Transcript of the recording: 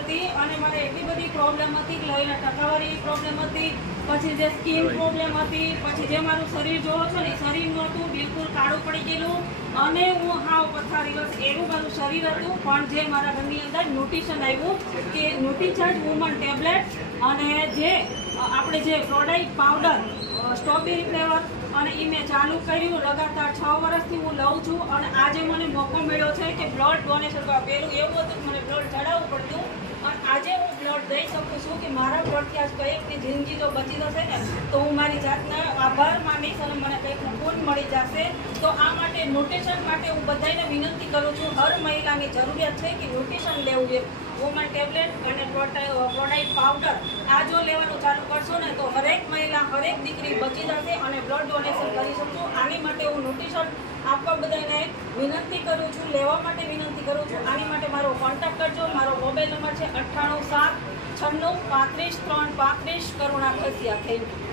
હતી અને મારે એટલી બધી પ્રોબ્લેમ હતી કે લોહીના ટકાવારીની પ્રોબ્લેમ હતી, પછી જે સ્કિન પ્રોબ્લેમ હતી, પછી જે મારું શરીર જોવો છો ને શરીર નહોતું, બિલકુલ કાળું પડી ગયેલું અને હું હાવ પથારીવશ એવું મારું શરીર હતું. પણ જે મારા ઘરની અંદર ન્યુટ્રિશન આવ્યું કે ન્યુટ્રીચાર્જ વુમન ટેબ્લેટ અને જે આપણે જે પ્રોડાક્ટ પાવડર સ્ટ્રોબેરી ફ્લેવર અને એ મેં ચાલુ કર્યું. લગાતાર 6 વર્ષથી હું લઉં છું અને આજે મને મોકો મળ્યો છે કે બ્લડ ડોનેશન કરવા. પહેલું એવું હતું કે મને બ્લડ ચડાવવું પડતું અને આજે હું બ્લડ દઈ શકું છું કે મારા બ્લડથી આજ કંઈકની જિંદગી જો બચી જશે ને તો હું મારી જાતના આભાર માનીશ અને મને કંઈકનું પૂન મળી જશે. તો આ માટે ન્યુટ્રિશન માટે હું બધાને વિનંતી કરું છું, હર મહિલાની જરૂરિયાત છે કે ન્યુટ્રિશન લેવું જોઈએ. વુમન ટેબ્લેટ અને પ્રોડાક્ટ પાવડર આ જો લેવાનું ચાલુ કરશો ને તો હરેક મહિલા હરેક દીકરી બચી જશે અને બ્લડ ડોનેશન કરી શકશો. આની માટે હું ન્યુટ્રિશન આપવા બધાને વિનંતી કરું છું, લેવા માટે વિનંતી કરું છું. આની માટે મારો કોન્ટેક્ટ કરજો. મારો મોબાઈલ નંબર છે 98 7 96 35 3 35. કરુણા ખસિયા. Thank you.